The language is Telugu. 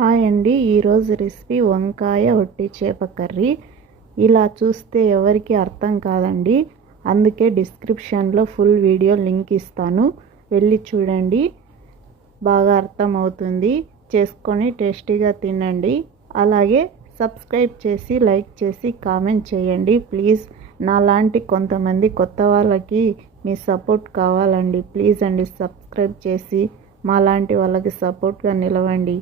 హాయ్ అండి, ఈరోజు రెసిపీ వంకాయ ఒట్టి చేప కర్రీ. ఇలా చూస్తే ఎవరికి అర్థం కాదండి, అందుకే డిస్క్రిప్షన్లో ఫుల్ వీడియో లింక్ ఇస్తాను, వెళ్ళి చూడండి, బాగా అర్థమవుతుంది. చేసుకొని టేస్టీగా తినండి. అలాగే సబ్స్క్రైబ్ చేసి లైక్ చేసి కామెంట్ చేయండి ప్లీజ్. నాలాంటి కొంతమంది కొత్త వాళ్ళకి మీ సపోర్ట్ కావాలండి. ప్లీజ్ అండి, సబ్స్క్రైబ్ చేసి మాలాంటి వాళ్ళకి సపోర్ట్గా నిలవండి.